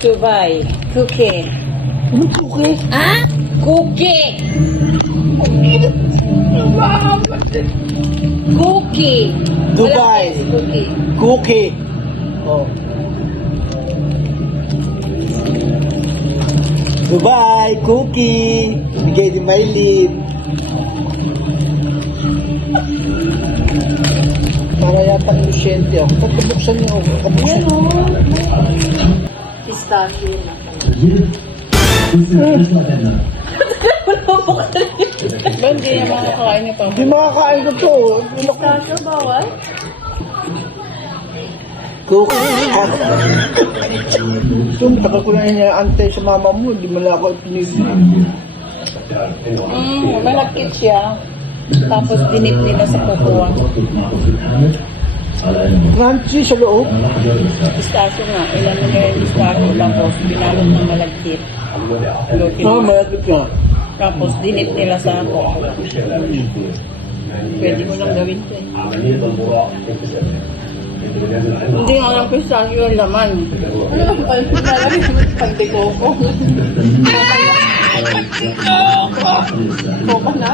Dubai. Cookie. Ano cookie? Ah? Cookie. Cookie. Dubai. Walang S, cookie. Cookie. Oh. Dubai, cookie. Bigay ni Maylin. Para yata inusyente ako. Ba't nabuksan niyo ako? Kabuksan. Pistachio na. Ba, hindi niya makakain ito. Hindi makakain ko to. Pistachio, bawal? Cookie. Ito, matagal ko na inaantay sa mama mo. Hindi mo na ako pinigil. Malakit siya. Tapos dinip nila sa kukuha. Crunchy sa loob. Pistachio nga. Ilan mo na yung pistachio. Tapos binalot ng malagkit. Lutin mo. Malapit ka. Tapos dinip nila sa kukuha. Pwede mo nang gawin ito eh. Hindi nga lang pistachio yung laman. Pagdikoko. Coca na?